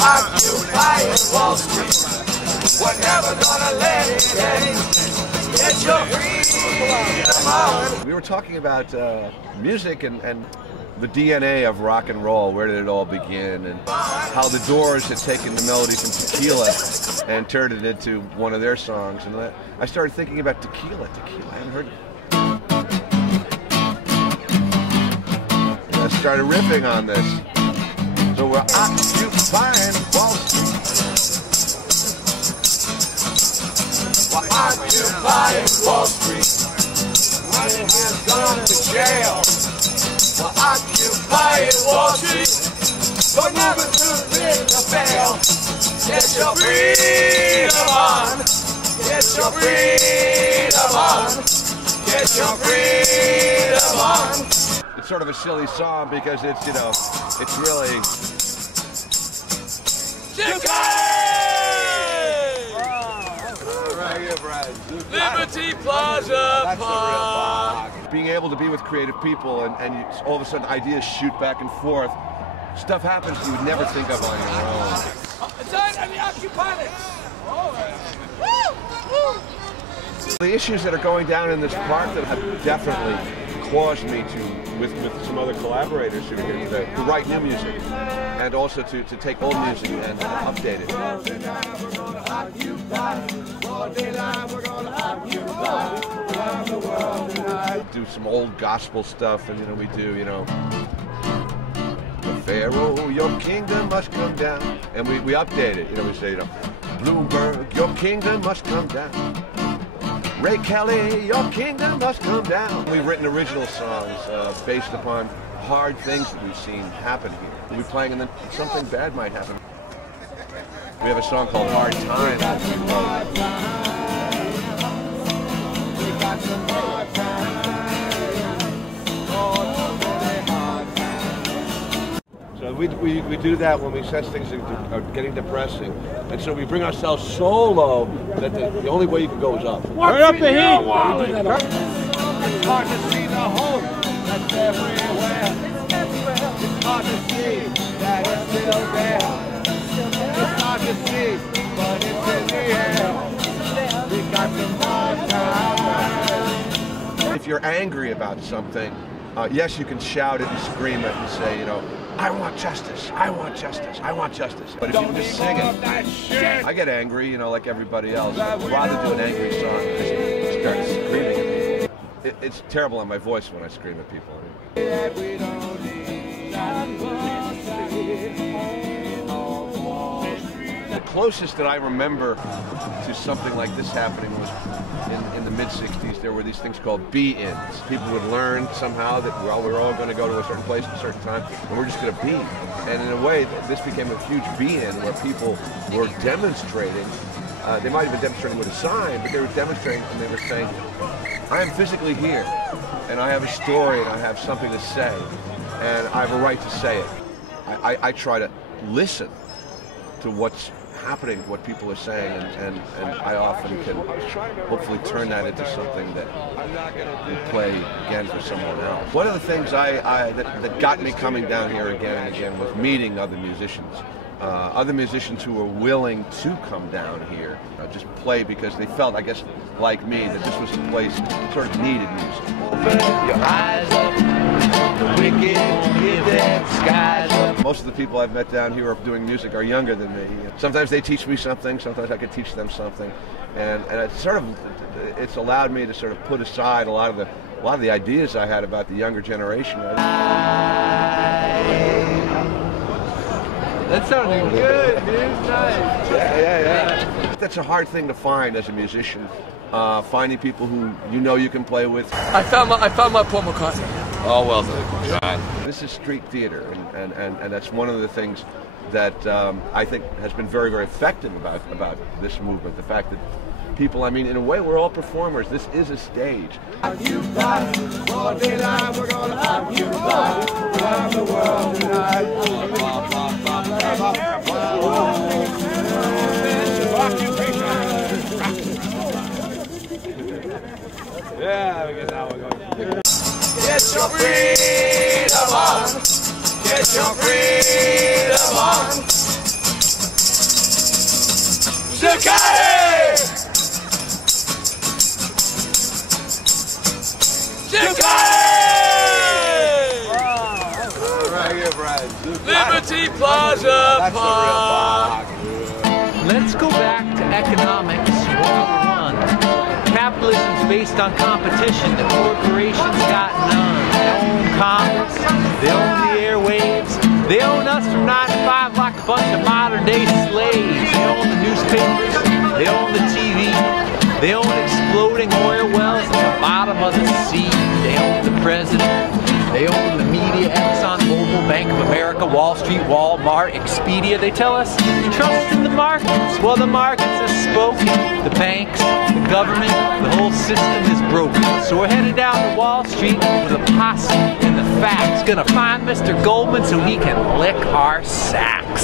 occupying Wall Street. We're never gonna let it end. Get your freedom on. We were talking about music and the DNA of rock and roll. Where did it all begin? And how the Doors had taken the melody from Tequila and turned it into one of their songs. And I started thinking about Tequila. I hadn't heard it. I started riffing on this. So we're occupying Wall Street. We're occupying Wall Street. Money has gone to jail. We're occupying Wall Street. We're never too big to fail. Get your freedom on. Get your freedom on. Get your freedom on. It's sort of a silly song because it's, you know, it's really... Liberty Plaza Park. Being able to be with creative people and you, all of a sudden ideas shoot back and forth. Stuff happens you would never think of on your own. It's on the Occuphonics. The issues that are going down in this park that have definitely caused me to, with some other collaborators who are here today, to write new music and also to take old music and update it. Do some old gospel stuff, and you know we do, you know, Pharaoh, your kingdom must come down, and we update it. You know, we say, you know, Bloomberg, your kingdom must come down. Ray Kelly, your kingdom must come down. We've written original songs based upon hard things that we've seen happen here. We'll be playing and then something bad might happen. We have a song called Hard Times. So we do that when we sense things are getting depressing. And so we bring ourselves so low that the only way you can go is up. Turn up the heat! It's hard to see the hope that's everywhere. It's hard to see that it's still there. It's hard to see, but it's in the air. We got some hard times. If you're angry about something, yes, you can shout it and scream it and say, you know, I want justice, I want justice, I want justice. But if you can just sing it, I get angry, you know, like everybody else. I'd rather do an angry song than just start screaming at people. It's terrible on my voice when I scream at people. The closest that I remember to something like this happening was in the mid-'60s. There were these things called be-ins. People would learn somehow that, well, we're all going to go to a certain place at a certain time, and we're just going to be. And in a way, this became a huge be-in where people were demonstrating. They might have been demonstrating with a sign, but they were demonstrating and they were saying, I am physically here, and I have a story, and I have something to say, and I have a right to say it. I try to listen to what's happening, what people are saying, and I often can hopefully turn that into something that we play again for someone else. One of the things that got me coming down here again and again was meeting other musicians who were willing to come down here, just play because they felt, I guess, like me, that this was a place that sort of needed music. Open your eyes up, the wicked won't give their skies up. Most of the people I've met down here doing music are younger than me. Sometimes they teach me something, sometimes I can teach them something, and it's allowed me to sort of put aside a lot of the ideas I had about the younger generation. That sounded good, dude. Nice. Yeah. That's a hard thing to find as a musician. Finding people who you know you can play with. I found my Paul McCartney. Oh, well done. This is street theater, and that's one of the things that I think has been very, very effective about this movement. The fact that people, I mean, in a way, we're all performers. This is a stage. Occupy, all day long we're gonna occupy around the world tonight. Yeah, we get that one going. Get your freedom on. Get your freedom on. Right here, Brad. Liberty Plaza That's the real Park. Let's go back to economics 101. Capitalism's based on competition. The corporations got none. They own Congress, they own the airwaves, they own us from 9 to 5 like a bunch of modern day slaves. They own the newspapers, they own the TV, they own exploding oil wells at the bottom of the sea. They own the president, they own the media, Exxon Mobil, Bank of America, Wall Street, Walmart, Expedia. They tell us, trust in the markets. Well, the markets have spoken. The banks, the government, the whole system is broken. So we're headed down to Wall Street with a posse and the facts. Gonna find Mr. Goldman so he can lick our sacks.